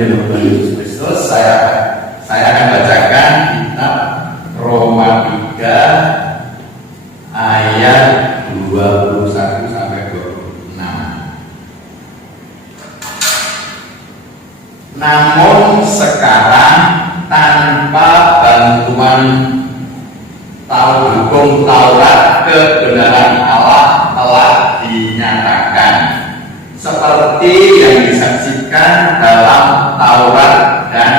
dipimpin oleh Tuhan Yesus Kristus, saya akan bacakan kitab Roma 3 ayat 21 sampai 26. Namun sekarang tanpa bantuan hukum Taurat, kebenaran Allah telah dinyatakan seperti yang disaksikan dalam Taurat dan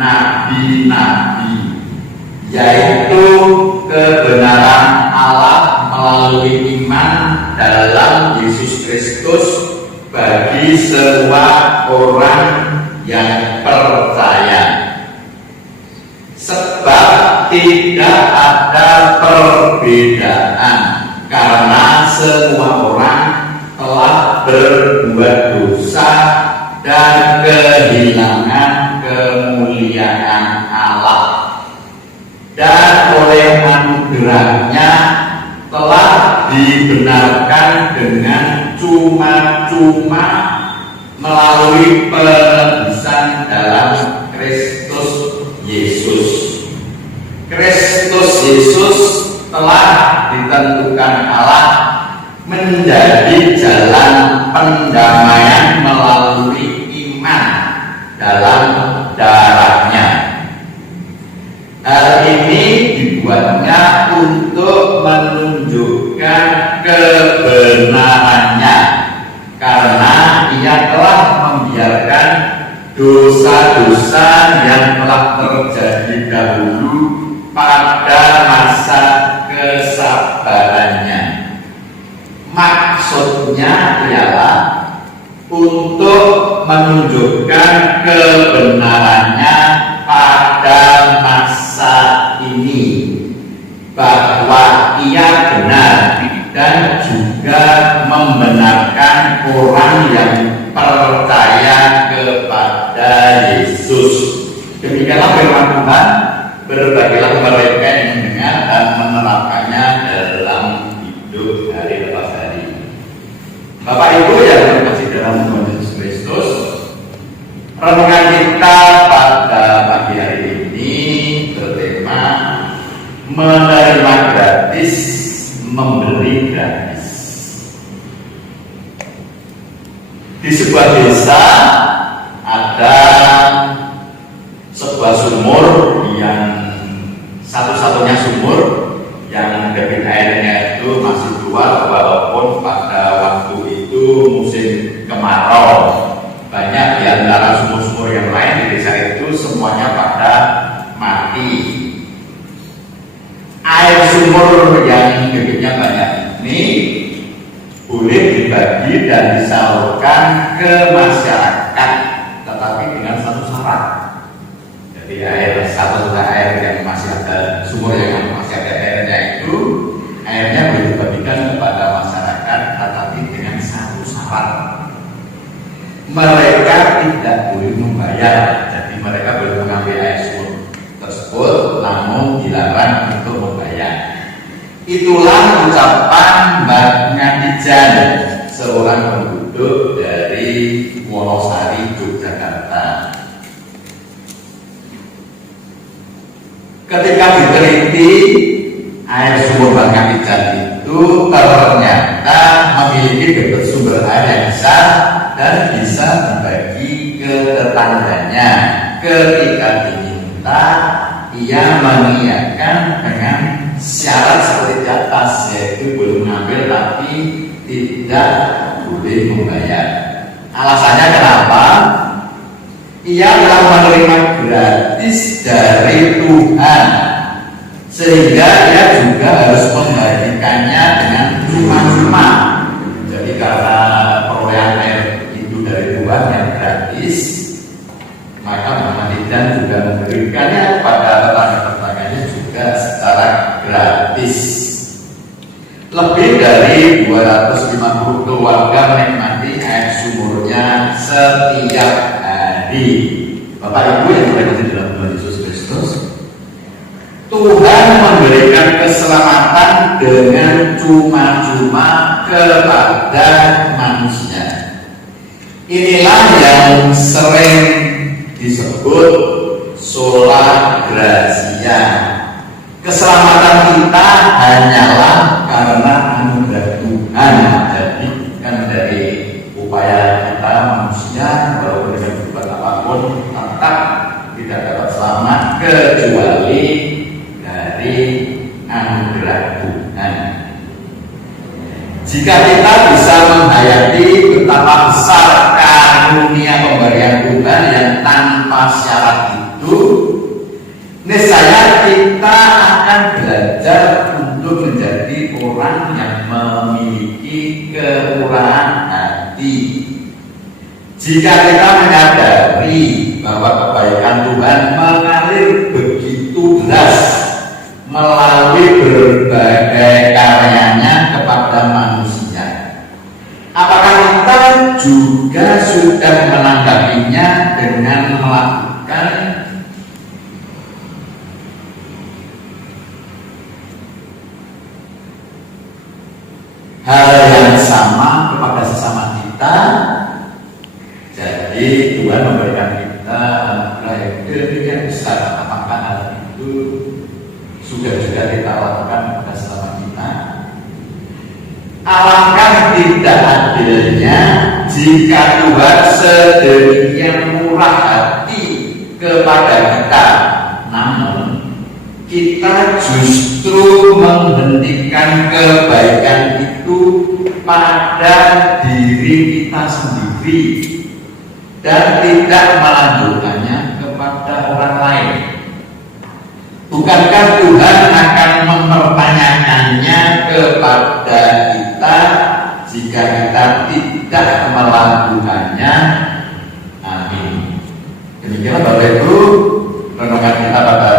nabi-nabi, yaitu kebenaran Allah melalui iman dalam Yesus Kristus bagi semua orang yang percaya. Sebab tidak ada perbedaan, karena semua orang telah berbuat dosa dan kehilangan kemuliaan Allah, dan oleh anugerahnya telah dibenarkan dengan cuma-cuma melalui penebusan dalam Kristus Yesus. Kristus Yesus telah ditentukan Allah menjadi jalan pendamaian melalui iman dalam darahnya. Hal ini dibuatnya untuk menunjukkan kebenarannya, karena ia telah membiarkan dosa-dosa yang telah terjadi dahulu pada masa kesabarannya. Maksudnya ialah untuk menunjukkan kebenarannya pada masa ini, bahwa ia benar dan juga membenarkan orang yang percaya kepada Yesus. Demikianlah firman Tuhan. Berbagilah mereka yang mendengar dan menerapkannya dalam hidup hari lepas hari. Bapak Ibu yang terkasih dalam Tuhan Yesus Kristus, renungan kita pada pagi hari ini bertema menerima gratis, memberi gratis. Di sebuah desa ada sebuah sumur yang satu-satunya sumur yang debit airnya itu masih keluar, walaupun pada waktu itu musim kemarau. Banyak di antara sumur-sumur yang lain di desa itu semuanya pada mati. Air sumur yang debitnya banyak ini boleh dibagi dan disalurkan ke masyarakat, tetapi dengan satu syarat. Jadi satu air yang masih ada, sumur yang masih ada airnya itu, airnya boleh dibagikan kepada masyarakat, tetapi dengan satu syarat: mereka tidak boleh membayar. Jadi mereka boleh mengambil air sumur tersebut, namun dilarang untuk membayar. Itulah ucapan Mbak Ngatijan, seorang penduduk dari Wonosari, Yogyakarta. Ketika diteliti, air sumur Mbak Ngatijan itu ternyata memiliki sumber air yang besar dan bisa dibagi ke tetangganya. Ketika diminta, ia mengiyakan dengan syarat seperti di atas, yaitu boleh mengambil tapi tidak boleh membayar. Alasannya kenapa? Ia telah menerima gratis dari Tuhan, sehingga ia juga harus membagikannya dengan cuma-cuma. Jadi karena perolehan air itu dari Tuhan yang gratis, maka Muhammadiyah juga memberikannya kepada tetangga-tetangganya juga secara gratis. Lebih dari 250 keluarga menikmati air sumurnya setiap hari. Bapak Ibu yang berada di dalam Tuhan Yesus Kristus, Tuhan memberikan keselamatan dengan cuma-cuma kepada manusia. Inilah yang sering walaupun dengan berbuat apapun tetap tidak dapat selamat kecuali dari anugerah Tuhan. Jika kita bisa menghayati betapa besar karunia pemberian Tuhan yang tanpa syarat itu, niscaya kita akan belajar untuk menjadi orang yang memiliki kemurahan hati. Jika kita menyadari bahwa kebaikan Tuhan mengalir begitu deras melalui berbagai karyanya kepada manusia, apakah kita juga sudah menanggapinya dengan melakukan hal yang sama kepada sesama kita? Jadi Tuhan memberikan kita anugerah yang demikian besar. Apakah hal itu sudah juga kita lakukan kepada sesama kita? Alangkah tidak adilnya jika Tuhan sedemikian murah hati kepada kita, namun kita justru menghentikan kebaikan itu pada diri kita sendiri dan tidak melanjutkannya kepada orang lain. Bukankah Tuhan akan mempertanyakannya kepada kita jika kita tidak melakukannya? Amin. Demikianlah Bapak Ibu renungan kita pada